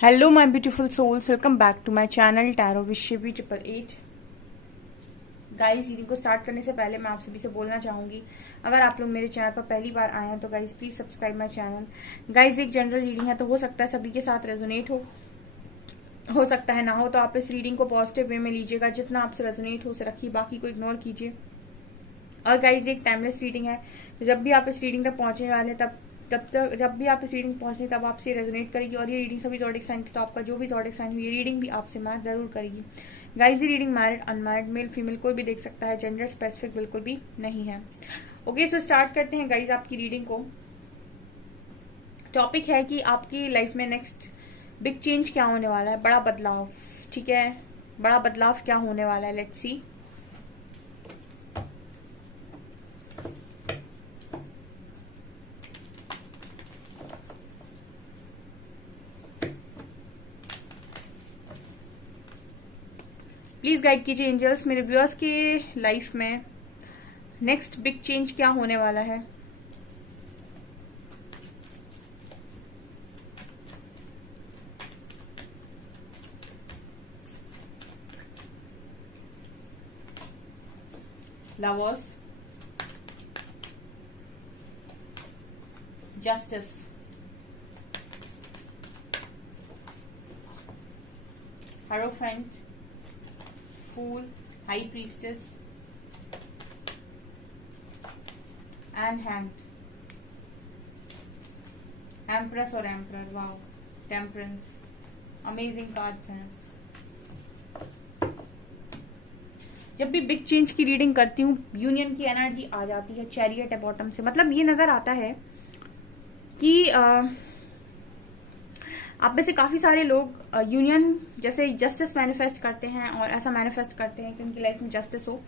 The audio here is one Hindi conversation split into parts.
Hello my beautiful souls, welcome back to my channel tarot with Shivi 888। Guys, reading को स्टार्ट करने से पहले मैं आप सभी से बोलना चाहूंगी, अगर आप लोग मेरे चैनल पर पहली बार आए हैं तो guys please subscribe my channel. Guys, एक जनरल रीडिंग है तो हो सकता है सभी के साथ रेजोनेट हो सकता है ना हो, तो आप इस रीडिंग को पॉजिटिव वे में लीजिएगा। जितना आपसे रेजोनेट हो उसे रखिए, बाकी को इग्नोर कीजिए। और गाइस, एक टाइमलेस रीडिंग है, तो जब भी आप इस रीडिंग तक पहुंचने वाले तब तक जब भी आप इस रीडिंग पहुंचे तब आपसे रेजोनेट करेगी। और ये रीडिंग सभी ज़ोडिएक साइन तो आपका जो भी ज़ोडिएक साइन हुई, ये रीडिंग भी आपसे मैच जरूर करेगी। गाइस, ये reading married unmarried male female कोई भी देख सकता है, जेंडर स्पेसिफिक बिल्कुल भी नहीं है। ओके, सो स्टार्ट करते हैं गाइस आपकी रीडिंग को। टॉपिक है कि आपकी लाइफ में नेक्स्ट बिग चेंज क्या होने वाला है, बड़ा बदलाव। ठीक है, बड़ा बदलाव क्या होने वाला है, लेट्स सी। प्लीज गाइड कीजिए एंजल्स, मेरे व्यूअर्स की लाइफ में नेक्स्ट बिग चेंज क्या होने वाला है। Lovers, justice, hierophant, Fool, High Priestess, and Hanged, Empress और Emperor। Wow, Temperance, amazing cards हैं। जब भी बिग चेंज की रीडिंग करती हूँ, यूनियन की एनर्जी आ जाती है चैरियट है बॉटम से। मतलब ये नजर आता है कि आप में से काफी सारे लोग यूनियन जैसे जस्टिस मैनिफेस्ट करते हैं और ऐसा मैनिफेस्ट करते हैं कि उनकी लाइफ में जस्टिस हो।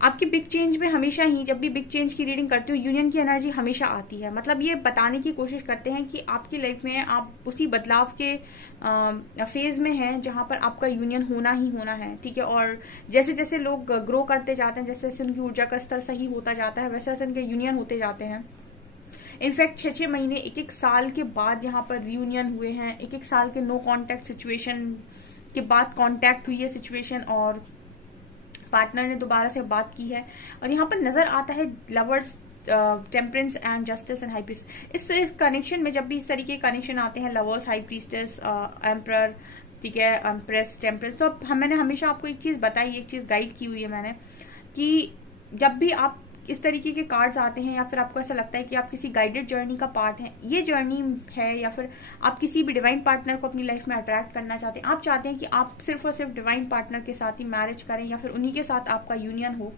आपकी बिग चेंज में हमेशा ही, जब भी बिग चेंज की रीडिंग करती हूँ, यूनियन की एनर्जी हमेशा आती है। मतलब ये बताने की कोशिश करते हैं कि आपकी लाइफ में आप उसी बदलाव के फेज में हैं जहां पर आपका यूनियन होना ही होना है। ठीक है, और जैसे जैसे लोग ग्रो करते जाते हैं, जैसे जैसे उनकी ऊर्जा का स्तर सही होता जाता है, वैसे वैसे उनके यूनियन होते जाते हैं। इनफैक्ट 6-6 महीने, 1-1 साल के बाद यहाँ पर रियूनियन हुए हैं। 1-1 साल के नो कांटेक्ट सिचुएशन के बाद कांटेक्ट हुई है सिचुएशन और पार्टनर ने दोबारा से बात की है। और यहाँ पर नजर आता है lovers, temperance and justice and high priestess. इस कनेक्शन में जब भी इस तरीके के कनेक्शन आते हैं, लवर्स, हाई प्रीस्टेस, एम्परर, ठीक है, एम्प्रेस, टेम्परेंस, तो मैंने हमेशा आपको एक चीज बताई, एक चीज गाइड की हुई है मैंने, कि जब भी आप इस तरीके के कार्ड्स आते हैं या फिर आपको ऐसा लगता है कि आप किसी गाइडेड जर्नी का पार्ट हैं, ये जर्नी है, या फिर आप किसी भी डिवाइन पार्टनर को अपनी लाइफ में अट्रैक्ट करना चाहते हैं, आप चाहते हैं कि आप सिर्फ और सिर्फ डिवाइन पार्टनर के साथ ही मैरिज करें या फिर उन्हीं के साथ आपका यूनियन हो,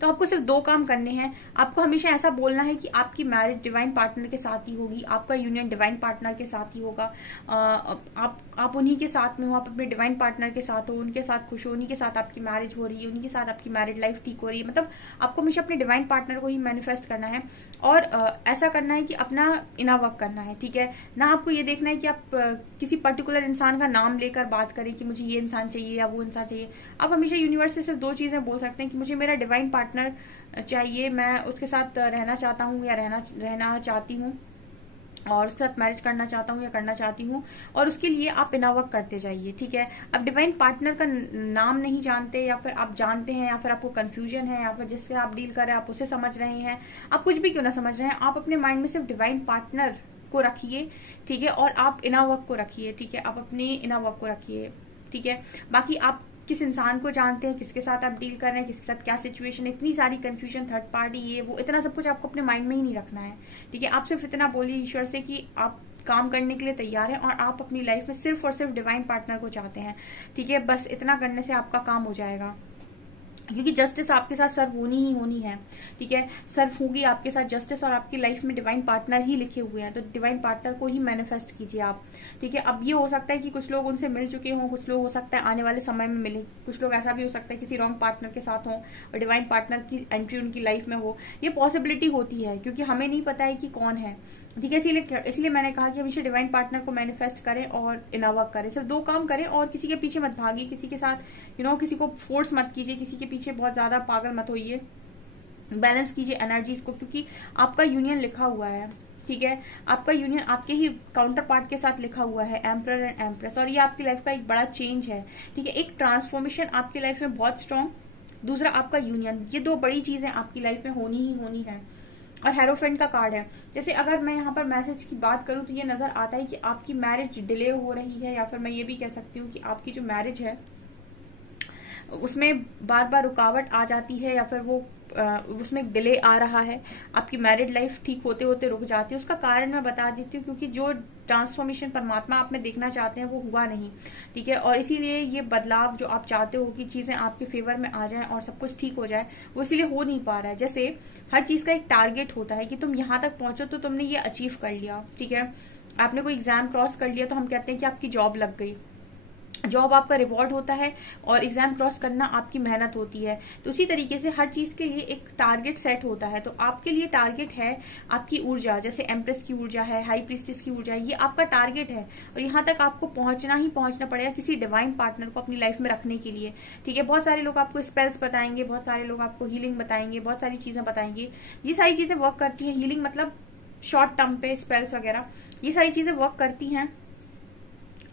तो आपको सिर्फ 2 काम करने हैं। आपको हमेशा ऐसा बोलना है कि आपकी मैरिज डिवाइन पार्टनर के साथ ही होगी, आपका यूनियन डिवाइन पार्टनर के साथ ही होगा। आप उन्हीं के साथ में हो, आप अपने डिवाइन पार्टनर के साथ हो, उनके साथ खुश हो, उन्हीं के साथ आपकी मैरिज हो रही है, उन्हीं के साथ आपकी मैरिड लाइफ ठीक हो रही है। मतलब आपको हमेशा अपने डिवाइन पार्टनर को ही मैनिफेस्ट करना है और ऐसा करना है कि अपना इनर वर्क करना है। ठीक है ना, आपको ये देखना है कि आप किसी पर्टिकुलर इंसान का नाम लेकर बात करें कि मुझे ये इंसान चाहिए या वो इंसान चाहिए। आप हमेशा यूनिवर्स से सिर्फ 2 चीजें बोल सकते हैं कि मुझे मेरा डिवाइन पार्टनर चाहिए, मैं उसके साथ रहना चाहता हूँ या रहना चाहती हूँ और उसके साथ मैरिज करना चाहता हूँ या करना चाहती हूँ, और उसके लिए आप इनर वर्क करते जाइए। ठीक है, अब डिवाइन पार्टनर का नाम नहीं जानते या फिर आप जानते हैं या फिर आपको कंफ्यूजन है या फिर जिससे आप डील कर रहे हैं आप उसे समझ रहे हैं, आप कुछ भी क्यों ना समझ रहे हैं, आप अपने माइंड में सिर्फ डिवाइन पार्टनर को रखिए। ठीक है, और आप इनर वर्क को रखिए। ठीक है, आप अपने इनर वर्क को रखिए। ठीक है, बाकी आप किस इंसान को जानते हैं, किसके साथ आप डील कर रहे हैं, किसके साथ क्या सिचुएशन है, इतनी सारी कंफ्यूजन, थर्ड पार्टी, ये वो, इतना सब कुछ आपको अपने माइंड में ही नहीं रखना है। ठीक है, आप सिर्फ इतना बोलिए ईश्वर से कि आप काम करने के लिए तैयार हैं और आप अपनी लाइफ में सिर्फ और सिर्फ डिवाइन पार्टनर को चाहते हैं। ठीक है, बस इतना करने से आपका काम हो जाएगा, क्योंकि जस्टिस आपके साथ सर्व होनी ही होनी है। ठीक है, सर्व होगी आपके साथ जस्टिस और आपकी लाइफ में डिवाइन पार्टनर ही लिखे हुए हैं, तो डिवाइन पार्टनर को ही मैनिफेस्ट कीजिए आप। ठीक है, अब ये हो सकता है कि कुछ लोग उनसे मिल चुके हों, कुछ लोग हो सकता है आने वाले समय में मिले, कुछ लोग ऐसा भी हो सकता है किसी रॉन्ग पार्टनर के साथ हों और डिवाइन पार्टनर की एंट्री उनकी लाइफ में हो। ये पॉसिबिलिटी होती है क्योंकि हमें नहीं पता है कि कौन है। ठीक है, इसलिए मैंने कहा कि हमेशा डिवाइन पार्टनर को मैनिफेस्ट करें और इनर वर्क करें, सिर्फ 2 काम करें और किसी के पीछे मत भागिए, किसी के साथ किसी को फोर्स मत कीजिए, किसी के पीछे बहुत ज्यादा पागल मत होइए। बैलेंस कीजिए एनर्जीज को, क्योंकि आपका यूनियन लिखा हुआ है। ठीक है। आपका यूनियन आपके ही काउंटर पार्ट के साथ लिखा हुआ है, एम्परर एंड एम्प्रेस, और ये आपकी लाइफ का एक बड़ा चेंज है, ठीक है। एक ट्रांसफॉर्मेशन आपकी लाइफ में बहुत स्ट्रांग, दूसरा आपका यूनियन, ये दो बड़ी चीजें आपकी लाइफ में होनी ही होनी है। और हेरोफेंट का कार्ड है। जैसे अगर मैं यहाँ पर मैसेज की बात करूं तो ये नजर आता है कि आपकी मैरिज डिले हो रही है, या फिर मैं ये भी कह सकती हूँ कि आपकी जो मैरिज है उसमें बार बार रुकावट आ जाती है, या फिर वो उसमें डिले आ रहा है, आपकी मैरिड लाइफ ठीक होते होते रुक जाती है। उसका कारण मैं बता देती हूँ, क्योंकि जो ट्रांसफॉर्मेशन परमात्मा आप में देखना चाहते हैं वो हुआ नहीं, ठीक है। और इसीलिए ये बदलाव जो आप चाहते हो कि चीजें आपके फेवर में आ जाएं और सब कुछ ठीक हो जाए, वो इसीलिए हो नहीं पा रहा है। जैसे हर चीज का एक टारगेट होता है कि तुम यहाँ तक पहुंचो तो तुमने ये अचीव कर लिया, ठीक है। आपने कोई एग्जाम क्रॉस कर लिया तो हम कहते हैं कि आपकी जॉब लग गई, जॉब आपका रिवॉर्ड होता है और एग्जाम क्रॉस करना आपकी मेहनत होती है। तो उसी तरीके से हर चीज के लिए एक टारगेट सेट होता है। तो आपके लिए टारगेट है आपकी ऊर्जा, जैसे एम्प्रेस की ऊर्जा है, हाई प्रीस्टेस की ऊर्जा है, ये आपका टारगेट है और यहाँ तक आपको पहुंचना ही पहुंचना पड़ेगा किसी डिवाइन पार्टनर को अपनी लाइफ में रखने के लिए, ठीक है। बहुत सारे लोग आपको स्पेल्स बताएंगे, बहुत सारे लोग आपको हीलिंग बताएंगे, बहुत सारी चीजें बताएंगे। ये सारी चीजें वर्क करती हैं। हीलिंग मतलब शॉर्ट टर्म पे स्पेल्स वगैरह, ये सारी चीजें वर्क करती हैं,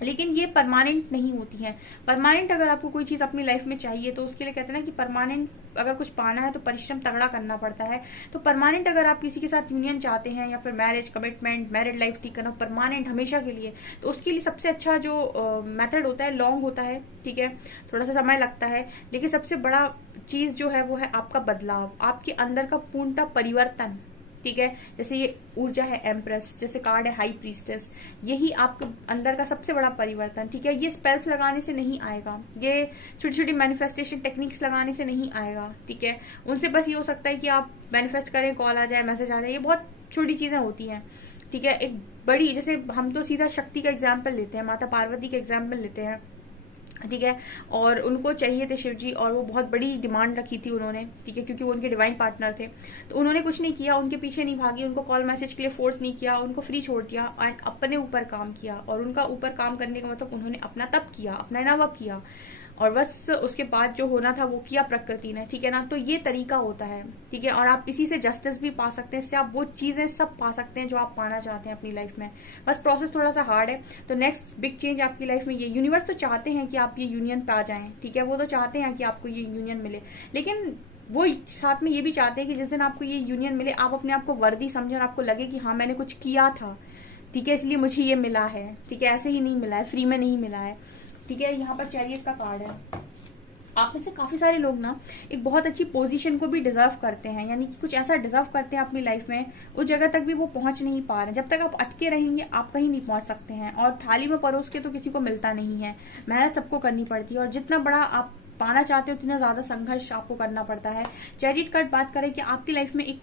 लेकिन ये परमानेंट नहीं होती हैं। परमानेंट अगर आपको कोई चीज अपनी लाइफ में चाहिए तो उसके लिए कहते हैं ना कि परमानेंट अगर कुछ पाना है तो परिश्रम तगड़ा करना पड़ता है। तो परमानेंट अगर आप किसी के साथ यूनियन चाहते हैं, या फिर मैरिज, कमिटमेंट, मैरिड लाइफ ठीक करना परमानेंट हमेशा के लिए, तो उसके लिए सबसे अच्छा जो मेथड होता है लॉन्ग होता है, ठीक है। थोड़ा सा समय लगता है, लेकिन सबसे बड़ा चीज जो है वो है आपका बदलाव, आपके अंदर का पूर्णतः परिवर्तन, ठीक है। जैसे ये ऊर्जा है एम्प्रेस, जैसे कार्ड है हाई प्रीस्टेस, यही आपके अंदर का सबसे बड़ा परिवर्तन, ठीक है। ये स्पेल्स लगाने से नहीं आएगा, ये छोटी छोटी मैनिफेस्टेशन टेक्निक्स लगाने से नहीं आएगा, ठीक है। उनसे बस ये हो सकता है कि आप मैनिफेस्ट करें, कॉल आ जाए, मैसेज आ जाए, ये बहुत छोटी चीजें होती हैं, ठीक है। एक बड़ी, जैसे हम तो सीधा शक्ति का एग्जाम्पल लेते हैं, माता पार्वती का एग्जाम्पल लेते हैं, ठीक है। और उनको चाहिए थे शिव जी, और वो बहुत बड़ी डिमांड रखी थी उन्होंने, ठीक है, क्योंकि वो उनके डिवाइन पार्टनर थे। तो उन्होंने कुछ नहीं किया, उनके पीछे नहीं भागी, उनको कॉल मैसेज के लिए फोर्स नहीं किया, उनको फ्री छोड़ दिया एंड अपने ऊपर काम किया। और उनका ऊपर काम करने का मतलब उन्होंने अपना तप किया, अपना नवा किया, और बस उसके बाद जो होना था वो किया प्रकृति ने, ठीक है ना। तो ये तरीका होता है, ठीक है। और आप इसी से जस्टिस भी पा सकते हैं, इससे आप वो चीजें सब पा सकते हैं जो आप पाना चाहते हैं अपनी लाइफ में। बस प्रोसेस थोड़ा सा हार्ड है। तो नेक्स्ट बिग चेंज आपकी लाइफ में ये, यूनिवर्स तो चाहते हैं कि आप ये यूनियन पे आ जाएं, ठीक है। वो तो चाहते हैं कि आपको ये यूनियन मिले, लेकिन वो साथ में ये भी चाहते हैं कि जिस दिन आपको ये यूनियन मिले आप अपने आप को वर्दी समझे और आपको लगे कि हाँ मैंने कुछ किया था, ठीक है, इसलिए मुझे ये मिला है, ठीक है। ऐसे ही नहीं मिला है, फ्री में नहीं मिला है, ठीक है। यहाँ पर चैरियट का कार्ड है। आप में से काफी सारे लोग ना एक बहुत अच्छी पोजीशन को भी डिजर्व करते हैं, यानी कि कुछ ऐसा डिजर्व करते हैं अपनी लाइफ में, उस जगह तक भी वो पहुंच नहीं पा रहे। जब तक आप अटके रहेंगे आप कहीं नहीं पहुंच सकते हैं। और थाली में परोस के तो किसी को मिलता नहीं है, मेहनत सबको करनी पड़ती है, और जितना बड़ा आप पाना चाहते हो उतना ज्यादा संघर्ष आपको करना पड़ता है। चैरियट कार्ड बात करें कि आपकी लाइफ में एक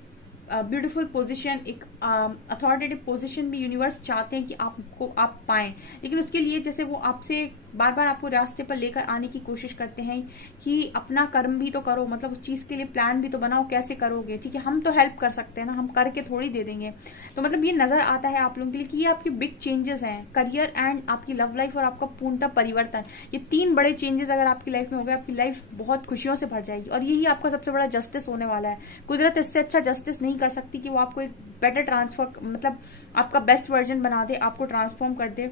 ब्यूटीफुल पोजीशन, एक अथॉरिटेटिव पोजीशन भी यूनिवर्स चाहते हैं कि आप पाएं, लेकिन उसके लिए जैसे वो आपसे बार बार आपको रास्ते पर लेकर आने की कोशिश करते हैं कि अपना कर्म भी तो करो, मतलब उस चीज के लिए प्लान भी तो बनाओ, कैसे करोगे, ठीक है। हम तो हेल्प कर सकते हैं ना, हम करके थोड़ी दे देंगे। तो मतलब ये नजर आता है आप लोगों के लिए कि ये आपके बिग चेंजेस हैं, करियर एंड आपकी लव लाइफ और आपका पूर्णतः परिवर्तन। ये तीन बड़े चेंजेस अगर आपकी लाइफ में हो गए, आपकी लाइफ बहुत खुशियों से भर जाएगी, और यही आपका सबसे बड़ा जस्टिस होने वाला है। कुदरत इससे अच्छा जस्टिस नहीं कर सकती कि वो आपको एक बेटर ट्रांसफर, मतलब आपका बेस्ट वर्जन बना दे, आपको ट्रांसफॉर्म कर दे,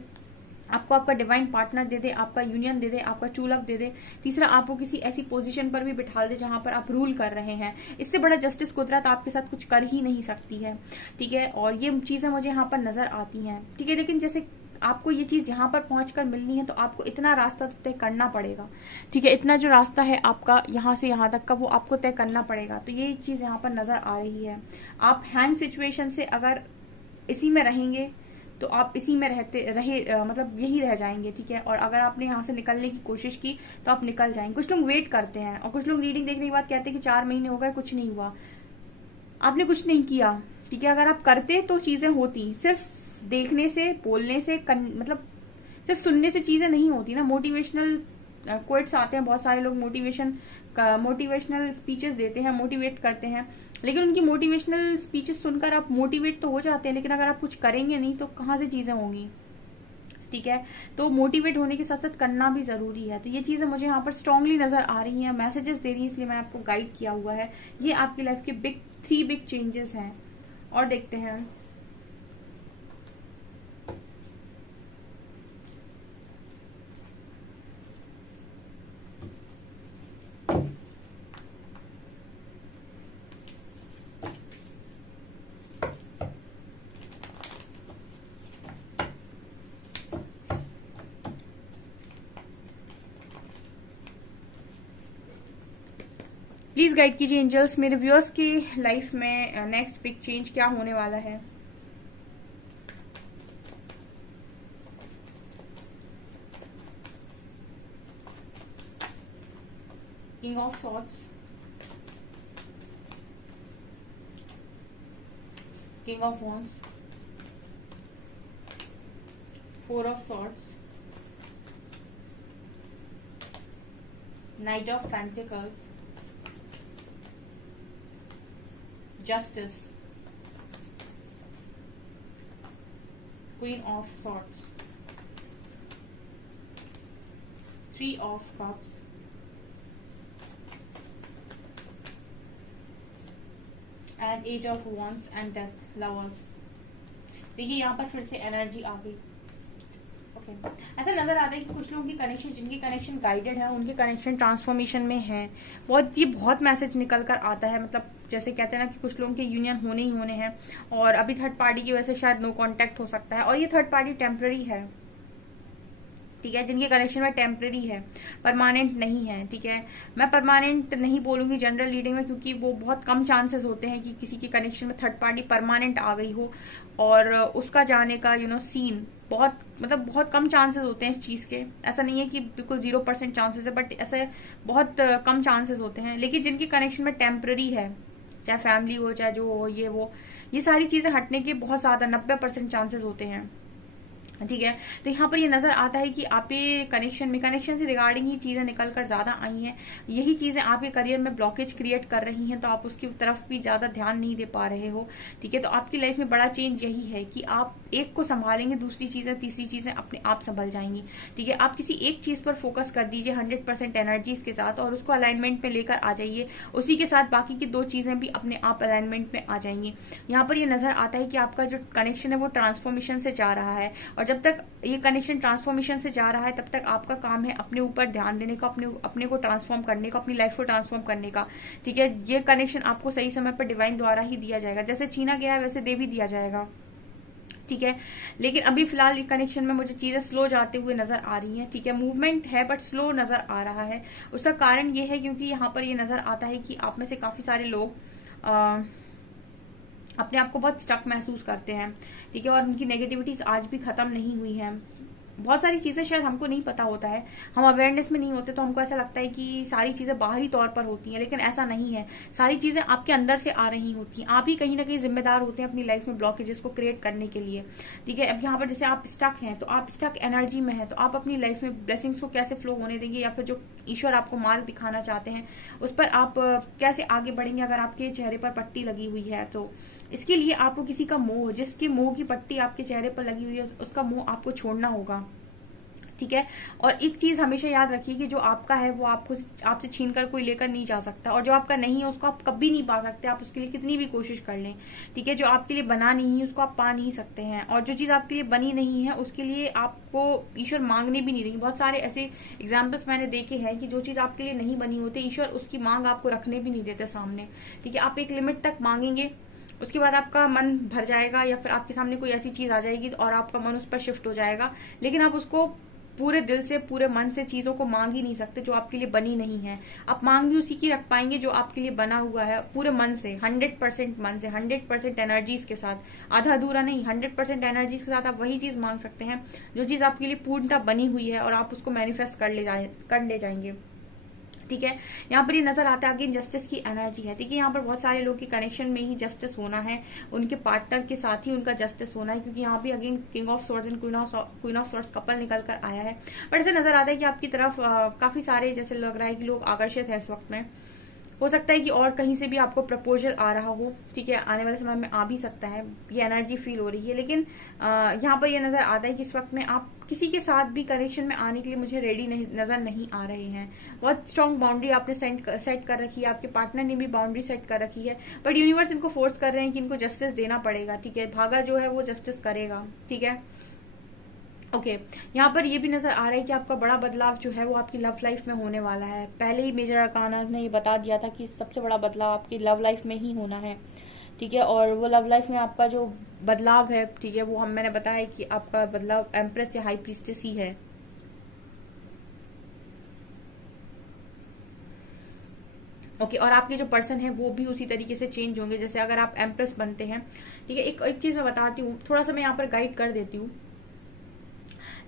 आपको आपका डिवाइन पार्टनर दे दे, आपका यूनियन दे दे, आपका ट्रू लव दे दे। तीसरा, आपको किसी ऐसी पोजीशन पर भी बिठा दे जहां पर आप रूल कर रहे हैं। इससे बड़ा जस्टिस कुदरत आपके साथ कुछ कर ही नहीं सकती है, ठीक है। और ये चीजें मुझे यहाँ पर नजर आती हैं, ठीक है। लेकिन जैसे आपको ये चीज यहाँ पर पहुंचकर मिलनी है तो आपको इतना रास्ता तय करना पड़ेगा, ठीक है। इतना जो रास्ता है आपका यहाँ से यहाँ तक का, वो आपको तय करना पड़ेगा। तो ये चीज यहाँ पर नजर आ रही है। आप हैंग सिचुएशन से अगर इसी में रहेंगे तो आप इसी में मतलब यही रह जाएंगे, ठीक है। और अगर आपने यहाँ से निकलने की कोशिश की तो आप निकल जाएंगे। कुछ लोग वेट करते हैं और कुछ लोग रीडिंग देखने के बाद कहते हैं कि 4 महीने हो गए कुछ नहीं हुआ। आपने कुछ नहीं किया, ठीक है। अगर आप करते तो चीजें होती। सिर्फ देखने से, बोलने से, मतलब सिर्फ सुनने से चीजें नहीं होती ना। मोटिवेशनल कोट्स आते हैं, बहुत सारे लोग मोटिवेशनल स्पीचेस देते हैं, मोटिवेट करते हैं, लेकिन उनकी मोटिवेशनल स्पीचेस सुनकर आप मोटिवेट तो हो जाते हैं, लेकिन अगर आप कुछ करेंगे नहीं तो कहाँ से चीजें होंगी, ठीक है। तो मोटिवेट होने के साथ साथ करना भी जरूरी है। तो ये चीजें मुझे यहाँ पर स्ट्रांगली नजर आ रही हैं, मैसेजेस दे रही है, इसलिए मैंने आपको गाइड किया हुआ है। ये आपकी लाइफ के 3 बिग चेंजेस हैं। और देखते हैं प्लीज गाइड कीजिए एंजल्स, मेरे व्यूअर्स की लाइफ में नेक्स्ट बिग चेंज क्या होने वाला है। King of swords, king of wands, four of swords, night of pentacles, justice, queen of swords, three of cups, and eight of wands and death, lovers। देखिए यहाँ पर फिर से एनर्जी आ गई। ओके, ऐसा नजर आता है कि कुछ लोगों की कनेक्शन, जिनकी कनेक्शन गाइडेड है, उनके कनेक्शन ट्रांसफॉर्मेशन में है। बहुत मैसेज निकल कर आता है, मतलब जैसे कहते हैं ना कि कुछ लोगों के यूनियन होने ही होने हैं, और अभी थर्ड पार्टी की वजह से शायद नो कांटेक्ट हो सकता है, और ये थर्ड पार्टी टेम्पररी है, ठीक है, जिनके कनेक्शन में टेम्पररी है, परमानेंट नहीं है, ठीक है। मैं परमानेंट नहीं बोलूंगी जनरल रीडिंग में, क्योंकि वो बहुत कम चांसेस होते हैं कि किसी के कनेक्शन में थर्ड पार्टी परमानेंट आ गई हो और उसका जाने का सीन बहुत कम चांसेस होते हैं इस चीज के। ऐसा नहीं है कि बिल्कुल 0% चांसेस है, बट ऐसे बहुत कम चांसेस होते हैं। लेकिन जिनकी कनेक्शन में टेम्पररी है, चाहे फैमिली हो, चाहे जो हो, ये सारी चीजें हटने के बहुत ज्यादा 90% चांसेस होते हैं, ठीक है। तो यहाँ पर ये नजर आता है कि आपके कनेक्शन से रिगार्डिंग ही चीजें निकल कर ज्यादा आई हैं। यही चीजें आपके करियर में ब्लॉकेज क्रिएट कर रही हैं, तो आप उसकी तरफ भी ज्यादा ध्यान नहीं दे पा रहे हो, ठीक है। तो आपकी लाइफ में बड़ा चेंज यही है कि आप एक को संभालेंगे, दूसरी चीजें, तीसरी चीजें अपने आप संभल जाएंगी, ठीक है। आप किसी एक चीज पर फोकस कर दीजिए 100% एनर्जीज के साथ, और उसको अलाइनमेंट में लेकर आ जाइए। उसी के साथ बाकी की दो चीजें भी अपने आप अलाइनमेंट में आ जाएंगी। यहाँ पर ये नजर आता है कि आपका जो कनेक्शन है वो ट्रांसफॉर्मेशन से जा रहा है, और जब तक ये कनेक्शन ट्रांसफॉर्मेशन से जा रहा है तब तक आपका काम है अपने ऊपर ध्यान देने का, अपने को ट्रांसफॉर्म करने का, अपनी लाइफ को ट्रांसफॉर्म करने का, ठीक है। ये कनेक्शन आपको सही समय पर डिवाइन द्वारा ही दिया जाएगा, जैसे छीना गया है वैसे दे भी दिया जाएगा, ठीक है। लेकिन अभी फिलहाल कनेक्शन में मुझे चीजें स्लो जाते हुए नजर आ रही हैं, ठीक है। मूवमेंट है बट स्लो नजर आ रहा है। उसका कारण ये है क्योंकि यहाँ पर ये नजर आता है कि आप में से काफी सारे लोग अपने आप को बहुत स्टक महसूस करते हैं, ठीक है, और उनकी नेगेटिविटीज आज भी खत्म नहीं हुई है। बहुत सारी चीजें शायद हमको नहीं पता होता है, हम अवेयरनेस में नहीं होते, तो हमको ऐसा लगता है कि सारी चीजें बाहरी तौर पर होती हैं, लेकिन ऐसा नहीं है। सारी चीजें आपके अंदर से आ रही होती हैं, आप ही कहीं ना कहीं जिम्मेदार होते हैं अपनी लाइफ में ब्लॉकेजेस को क्रिएट करने के लिए, ठीक है। अब यहाँ पर जैसे आप स्टक हैं, तो आप स्टक एनर्जी में हैं, तो आप अपनी लाइफ में ब्लेसिंग्स को कैसे फ्लो होने देंगे, या फिर जो ईश्वर आपको मार्ग दिखाना चाहते हैं उस पर आप कैसे आगे बढ़ेंगे। अगर आपके चेहरे पर पट्टी लगी हुई है तो इसके लिए आपको किसी का मोह, जिसकी मोह की पट्टी आपके चेहरे पर लगी हुई है, उसका मोह आपको छोड़ना होगा, ठीक है। और एक चीज हमेशा याद रखिए कि जो आपका है वो आपसे छीनकर कोई लेकर नहीं जा सकता, और जो आपका नहीं है उसको आप कभी नहीं पा सकते, आप उसके लिए कितनी भी कोशिश कर लें, ठीक है। जो आपके लिए बना नहीं है उसको आप पा नहीं सकते हैं, और जो चीज आपके लिए बनी नहीं है उसके लिए आपको ईश्वर मांगने भी नहीं देंगे। बहुत सारे ऐसे एग्जाम्पल्स मैंने देखे हैं कि जो चीज आपके लिए नहीं बनी होती, ईश्वर उसकी मांग आपको रखने भी नहीं देते सामने, ठीक है। आप एक लिमिट तक मांगेंगे, उसके बाद आपका मन भर जाएगा, या फिर आपके सामने कोई ऐसी चीज आ जाएगी और आपका मन उस पर शिफ्ट हो जाएगा, लेकिन आप उसको पूरे दिल से, पूरे मन से चीजों को मांग ही नहीं सकते जो आपके लिए बनी नहीं है। आप मांग भी उसी की रख पाएंगे जो आपके लिए बना हुआ है, पूरे मन से, 100% मन से, 100% एनर्जीज के साथ, आधा अधूरा नहीं, 100% एनर्जीज के साथ आप वही चीज मांग सकते हैं जो चीज आपके लिए पूर्णतः बनी हुई है, और आप उसको मैनिफेस्ट कर ले जाएंगे, ठीक है। यहाँ पर ये नजर आता है अगेन जस्टिस की एनर्जी है, ठीक है। यहाँ पर बहुत सारे लोग की कनेक्शन में ही जस्टिस होना है, उनके पार्टनर के साथ ही उनका जस्टिस होना है, क्योंकि यहाँ भी again king of swords and queen of swords couple निकल कर आया है। बट ऐसे नजर आता है कि आपकी तरफ काफी सारे, जैसे लग रहा है कि लोग आकर्षित है इस वक्त में। हो सकता है कि और कहीं से भी आपको प्रपोजल आ रहा हो, ठीक है, आने वाले समय में आ भी सकता है, ये एनर्जी फील हो रही है। लेकिन यहाँ पर ये नजर आता है कि इस वक्त में आप किसी के साथ भी कनेक्शन में आने के लिए मुझे रेडी नजर नहीं आ रहे हैं। बहुत स्ट्रांग बाउंड्री आपने सेट कर रखी है, आपके पार्टनर ने भी बाउंड्री सेट कर रखी है, बट यूनिवर्स इनको फोर्स कर रहे हैं कि इनको जस्टिस देना पड़ेगा, ठीक है। भागा जो है वो जस्टिस करेगा, ठीक है। ओके, यहाँ पर ये भी नजर आ रहा है कि आपका बड़ा बदलाव जो है वो आपकी लव लाइफ में होने वाला है। पहले ही मेजर अरकाना ने ये बता दिया था कि सबसे बड़ा बदलाव आपकी लव लाइफ में ही होना है, ठीक है। और वो लव लाइफ में आपका जो बदलाव है, ठीक है, वो मैंने बताया कि आपका बदलाव एम्प्रेस या हाई प्रीस्टेस ही है। ओके और आपके जो पर्सन है वो भी उसी तरीके से चेंज होंगे। जैसे अगर आप एम्प्रेस बनते हैं, ठीक है, एक चीज मैं बताती हूँ, थोड़ा सा मैं यहाँ पर गाइड कर देती हूँ।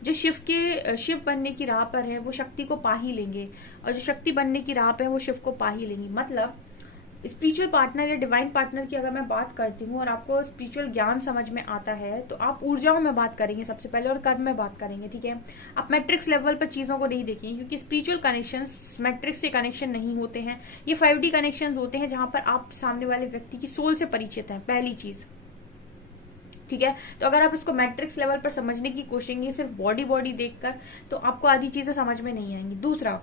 जो शिव बनने की राह पर है वो शक्ति को पा ही लेंगे, और जो शक्ति बनने की राह पर है वो शिव को पा ही लेंगी। मतलब स्पिरिचुअल पार्टनर या डिवाइन पार्टनर की अगर मैं बात करती हूँ और आपको स्पिरिचुअल ज्ञान समझ में आता है, तो आप ऊर्जाओं में बात करेंगे सबसे पहले और कर्म में बात करेंगे, ठीक है। आप मैट्रिक्स लेवल पर चीजों को नहीं देखेंगे, क्योंकि स्पिरिचुअल कनेक्शंस मैट्रिक्स से कनेक्शन नहीं होते हैं, ये 5D कनेक्शंस होते हैं, जहां पर आप सामने वाले व्यक्ति की सोल से परिचित हैं, पहली चीज, ठीक है। तो अगर आप इसको मैट्रिक्स लेवल पर समझने की कोशिश सिर्फ बॉडी देखकर, तो आपको आधी चीजें समझ में नहीं आएंगी। दूसरा,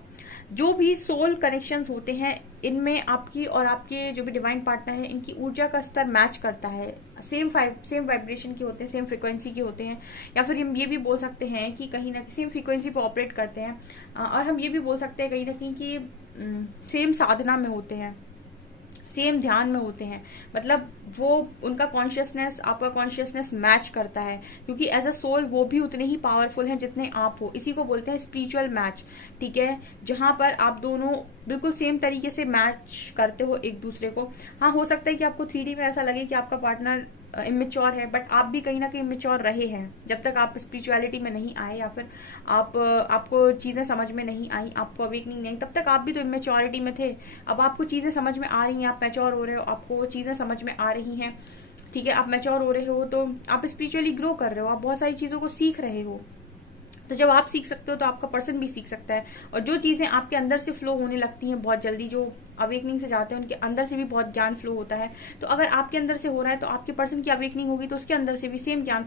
जो भी सोल कनेक्शंस होते हैं इनमें आपकी और आपके जो भी डिवाइन पार्टनर है, इनकी ऊर्जा का स्तर मैच करता है, सेम वाइब्रेशन के होते हैं, सेम फ्रीक्वेंसी के होते हैं, या फिर हम ये भी बोल सकते हैं कि कहीं ना कहीं सेम फ्रीक्वेंसी पर ऑपरेट करते हैं, और हम ये भी बोल सकते हैं कहीं ना कहीं कि सेम साधना में होते हैं, सेम ध्यान में होते हैं। मतलब वो उनका कॉन्शियसनेस आपका कॉन्शियसनेस मैच करता है, क्योंकि एज अ सोल वो भी उतने ही पावरफुल हैं जितने आप हो। इसी को बोलते हैं स्पिरिचुअल मैच, ठीक है, जहां पर आप दोनों बिल्कुल सेम तरीके से मैच करते हो एक दूसरे को। हाँ, हो सकता है कि आपको 3D में ऐसा लगे कि आपका पार्टनर इमेच्योर है, बट आप भी कहीं ना कहीं इमेच्योर रहे हैं जब तक आप स्पिरिचुअलिटी में नहीं आए, या फिर आपको चीजें समझ में नहीं आई, आपको अवेकनिंग नहीं, तब तक आप भी तो इमेच्योरिटी में थे। अब आपको चीजें समझ में आ रही हैं, आप मैच्योर हो रहे हो, आपको वो चीजें समझ में आ रही हैं, ठीक है, आप मैच्योर हो रहे हो, तो आप स्पिरिचुअली ग्रो कर रहे हो, आप बहुत सारी चीजों को सीख रहे हो। तो जब आप सीख सकते हो तो आपका पर्सन भी सीख सकता है, और जो चीजें आपके अंदर से फ्लो होने लगती हैं बहुत जल्दी, जो अवेकनिंग से जाते हैं उनके अंदर से भी बहुत ज्ञान फ्लो होता है। तो अगर आपके अंदर से हो रहा है तो आपके पर्सन की अवेकनिंग होगी तो उसके अंदर से भी सेम ज्ञान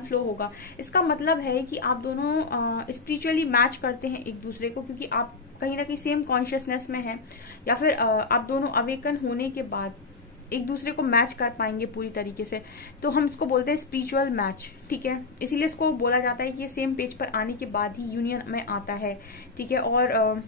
फ्लो होगा। इसका मतलब है कि आप दोनों स्पिरिचुअली मैच करते हैं एक दूसरे को, क्योंकि आप कहीं ना कहीं सेम कॉन्शियसनेस में हैं, या फिर आप दोनों अवेकन होने के बाद एक दूसरे को मैच कर पाएंगे पूरी तरीके से। तो हम इसको बोलते हैं स्पिरिचुअल मैच, ठीक है। इसीलिए इसको बोला जाता है कि ये सेम पेज पर आने के बाद ही यूनियन में आता है, ठीक है। और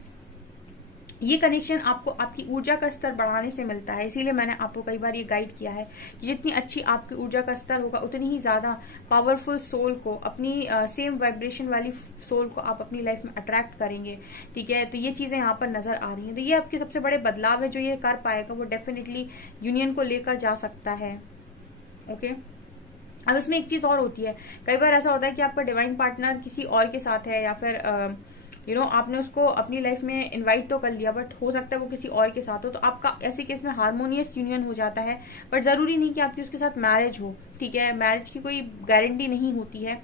ये कनेक्शन आपको आपकी ऊर्जा का स्तर बढ़ाने से मिलता है। इसीलिए मैंने आपको कई बार ये गाइड किया है कि जितनी अच्छी आपकी ऊर्जा का स्तर होगा, उतनी ही ज्यादा पावरफुल सोल को, अपनी सेम वाइब्रेशन वाली सोल को आप अपनी लाइफ में अट्रैक्ट करेंगे, ठीक है। तो ये चीजें यहाँ पर नजर आ रही हैं। तो ये आपके सबसे बड़े बदलाव है जो ये कर पाएगा, वो डेफिनेटली यूनियन को लेकर जा सकता है, ओके। अब इसमें एक चीज और होती है, कई बार ऐसा होता है कि आपका डिवाइन पार्टनर किसी और के साथ है, या फिर आपने उसको अपनी लाइफ में इनवाइट तो कर लिया, बट हो सकता है वो किसी और के साथ हो, तो आपका ऐसे केस में हार्मोनियस यूनियन हो जाता है। बट जरूरी नहीं कि आपकी उसके साथ मैरिज हो, ठीक है, मैरिज की कोई गारंटी नहीं होती है।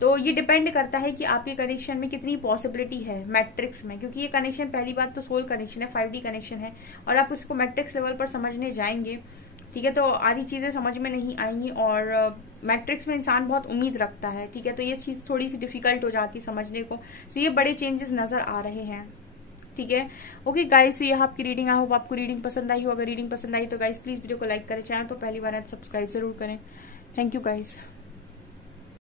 तो ये डिपेंड करता है कि आपके कनेक्शन में कितनी पॉसिबिलिटी है मैट्रिक्स में, क्योंकि ये कनेक्शन पहली बात तो सोल कनेक्शन है, 5D कनेक्शन है, और आप उसको मैट्रिक्स लेवल पर समझने जाएंगे, ठीक है, तो आधी चीजें समझ में नहीं आएंगी। और मैट्रिक्स में इंसान बहुत उम्मीद रखता है, ठीक है, तो ये चीज थोड़ी सी डिफिकल्ट हो जाती है समझने को। तो ये बड़े चेंजेस नजर आ रहे हैं, ठीक है। ओके गाइस, ये आपकी रीडिंग, आई होप आपको रीडिंग पसंद आई हो। अगर रीडिंग पसंद आई तो गाइस प्लीज वीडियो को लाइक करें, चैनल पर पहली बार है तो सब्सक्राइब जरूर करें। Thank you guys.